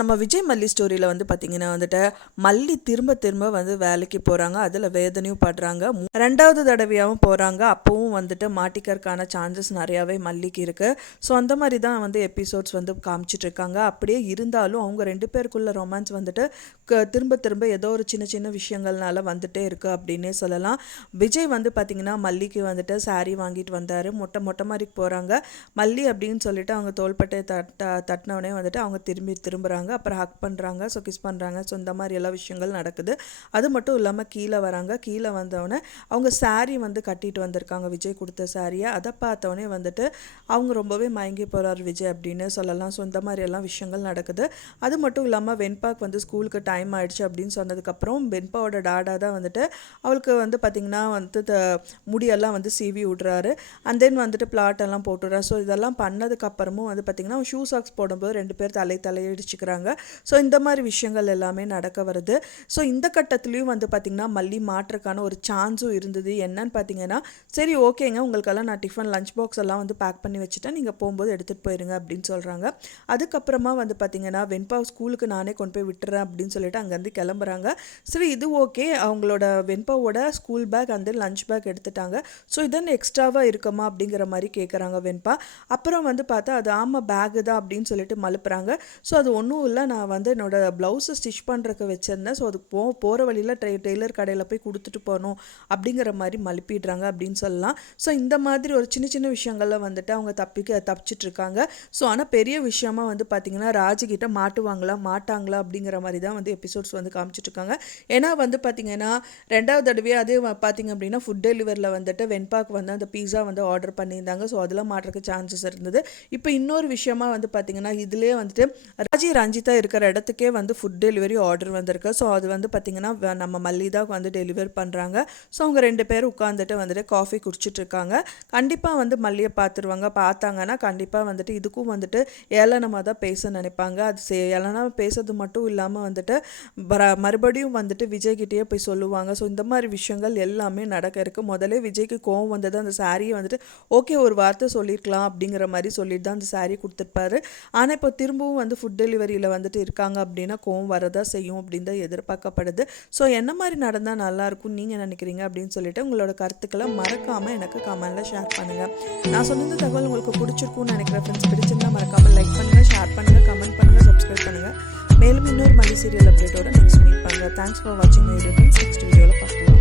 நம்ம விஜய் மல்லி ஸ்டோரியில் வந்து பார்த்திங்கன்னா வந்துட்டு மல்லி திரும்ப திரும்ப வந்து வேலைக்கு போகிறாங்க, அதில் வேதனையும் படுறாங்க. ரெண்டாவது தடவையாகவும் போகிறாங்க, அப்போவும் வந்துட்டு மாட்டிக்கிறதுக்கான சான்சஸ் நிறையாவே மல்லிக்கு இருக்குது. ஸோ அந்த மாதிரி தான் வந்து எபிசோட்ஸ் வந்து காமிச்சிட்ருக்காங்க. அப்படியே இருந்தாலும் அவங்க ரெண்டு பேருக்குள்ள ரொமான்ஸ் வந்துட்டு திரும்ப திரும்ப ஏதோ ஒரு சின்ன சின்ன விஷயங்கள்னால வந்துட்டே இருக்குது அப்படின்னே சொல்லலாம். விஜய் வந்து பார்த்திங்கன்னா மல்லிக்கு வந்துட்டு சாரீ வாங்கிட்டு வந்தார். மொட்டை மாதிரிக்கு போகிறாங்க. மல்லி அப்படின்னு சொல்லிட்டு அவங்க தோள்பட்டை தட்டினவுடனே வந்துட்டு அவங்க திரும்புகிறாங்க. அப்புறம் ஹக் பண்ணுறாங்க, ஸோ கிஸ் பண்ணுறாங்க. ஸோ இந்த மாதிரி எல்லா விஷயங்கள் நடக்குது. அது மட்டும் இல்லாமல் கீழே வராங்க. கீழே வந்தவொடனே அவங்க சாரீ வந்து கட்டிட்டு வந்திருக்காங்க, விஜய் கொடுத்த சாரியை. அதை பார்த்தவொடனே வந்துட்டு அவங்க ரொம்பவே மயங்கி போகிறார் விஜய் அப்படின்னு சொல்லலாம். ஸோ இந்த மாதிரி எல்லாம் விஷயங்கள் நடக்குது. அது மட்டும் இல்லாமல் வெண்பாக்கு வந்து ஸ்கூலுக்கு டைம் ஆயிடுச்சு அப்படின்னு சொன்னதுக்கப்புறம் வெண்பாவோட டாடா தான் வந்துட்டு அவளுக்கு வந்து பார்த்திங்கன்னா வந்து முடியெல்லாம் வந்து சீவி விட்றாரு. அண்ட் தென் வந்துட்டு பிளாட்டெல்லாம் போட்டுடுறாரு. ஸோ இதெல்லாம் பண்ணதுக்கப்புறமும் வந்து பார்த்திங்கன்னா ஷூ சாக்ஸ் போடும்போது ரெண்டு பேர் தலையடிச்சுக்கிறாங்க. ஸோ இந்த மாதிரி விஷயங்கள் எல்லாமே நடக்க வருது. ஸோ இந்த கட்டத்துலேயும் வந்து பார்த்திங்கன்னா மல்லி மாற்றுறக்கான ஒரு சான்ஸும் இருந்தது. என்னன்னு பார்த்தீங்கன்னா, சரி ஓகேங்க, உங்களுக்கெல்லாம் நான் டிஃபன் லஞ்ச் பாக்ஸ் எல்லாம் வந்து பேக் பண்ணி வச்சுட்டேன், நீங்கள் போகும்போது எடுத்துகிட்டு போயிருங்க அப்படின்னு சொல்கிறாங்க. அதுக்கப்புறமா வந்து பார்த்திங்கன்னா வெண்பா ஸ்கூலுக்கு நானே கொண்டு போய் விட்டுறேன் அப்படின்னு சொல்லிட்டு அங்கேருந்து கிளம்புறாங்க. சரி இது ஓகே, அவங்களோட வெண்பாவோட ஸ்கூல் பேக் அந்த லஞ்ச் பேக் எடுத்துட்டாங்க. ஸோ இதன் எக்ஸ்ட்ராவாக இருக்குமா அப்படிங்கிற மாதிரி கேட்குறாங்க வெண்பா. அப்புறம் வந்து பார்த்தா அது ஆமாம் பேகு தான் அப்படின்னு சொல்லிட்டு மலுப்புறாங்க. ஸோ அது ஒன்றும் இல்லை, நான் வந்து என்னோடய ப்ளவுஸை ஸ்டிச் பண்ணுறதுக்கு வச்சுருந்தேன். ஸோ அது போகிற வழியில் டெய்லர் கடையில் போய் கொடுத்துட்டு போகணும் அப்படிங்கிற மாதிரி மலுப்பிடுறாங்க அப்படின்னு சொல்லலாம். ஸோ இந்த மாதிரி ஒரு சின்ன சின்ன விஷயங்களில் வந்துட்டு அவங்க தப்பிச்சிட்ருக்காங்க. ஸோ ஆனால் பெரிய விஷயமா வந்து பார்த்திங்கன்னா ராஜிக்கிட்ட மாட்டாங்களா அப்படிங்கிற மாதிரி தான் வந்து எபிசோட்ஸ் வந்து காமிச்சிட்ருக்காங்க. ஏன்னா வந்து பார்த்திங்கன்னா ரெண்டாவது தடவையாக அதே பார்த்திங்க அப்படின்னா ஃபுட் டெலிவரியில் வந்துட்டு வெண்பாக்கு வந்து அந்த பீஸா வந்து ஆர்டர் பண்ணியிருந்தாங்க. ஸோ அதெல்லாம் மாட்டுறதுக்கு சான்சஸ் இருந்தது. இப்போ இன்னொரு விஷயமா வந்து பார்த்திங்கன்னா இதுலேயே வந்துட்டு ராஜி ரஞ்சிதா இருக்கிற இடத்துக்கே வந்து ஃபுட் டெலிவரி ஆர்டர் வந்திருக்கு. ஸோ அது வந்து பார்த்திங்கன்னா நம்ம மல்லி தான் வந்து டெலிவர் பண்ணுறாங்க. ஸோ அவங்க ரெண்டு பேரும் உட்காந்துட்டு வந்துட்டு காஃபி குடிச்சிட்ருக்காங்க. கண்டிப்பாக வந்து மல்லியை பார்த்தாங்கன்னா கண்டிப்பாக வந்துட்டு இதுக்கும் வந்துட்டு ஏளனமாக தான் பேச நினைப்பாங்க. அது ஏளனமாக பேசுறது மட்டும் இல்லாமல் வந்துட்டு மறுபடியும் வந்துட்டு விஜய்கிட்டேயே போய் சொல்லுவாங்க. ஸோ இந்த மாதிரி விஷயங்கள் எல்லாமே நடக்க இருக்குது. முதலே விஜய்க்கு கோவம் வந்தது, அந்த சாரியை வந்துட்டு ஓகே ஒரு வார்த்தை சொல்லியிருக்கலாம் அப்படிங்கிற மாதிரி சொல்லிட்டு தான் அந்த சாரீ கொடுத்துருப்பாரு. ஆனால் இப்போ திரும்பவும் வந்து ஃபுட் டெலிவரியில் வந்துட்டு இருக்காங்க அப்படின்னா கோவம் வரதான் செய்யும் அப்படின்னு தான் எதிர்பார்க்கப்படுது. ஸோ என்ன மாதிரி நடந்தால் நல்லாயிருக்கும் நீங்கள் நினைக்கிறீங்க அப்படின்னு சொல்லிட்டு உங்களோட கருத்துக்களை மறக்காமல் எனக்கு கமெண்டில் ஷேர் பண்ணுங்கள். நான் சொன்ன தகவல் உங்களுக்கு பிடிச்சிருக்கும்னு நினைக்கிற ஃப்ரெண்ட்ஸ், பிடிச்சிருந்தா மறக்காமல் லைக் பண்ணுங்கள், ஷேர் பண்ணுங்கள், கமெண்ட் பண்ணுங்கள், சப்ஸ்கிரைப் பண்ணுங்கள். மேலும் இன்னொரு மல்லி சீரியல் அப்டேட்டோட நெக்ஸ்ட் மீட் பண்ணுங்கள். தேங்க்ஸ் ஃபார் வாட்சிங் மை வீடியோ ஃப்ரெண்ட்ஸ். நெக்ஸ்ட் வீடியோவில் பார்க்கலாம்.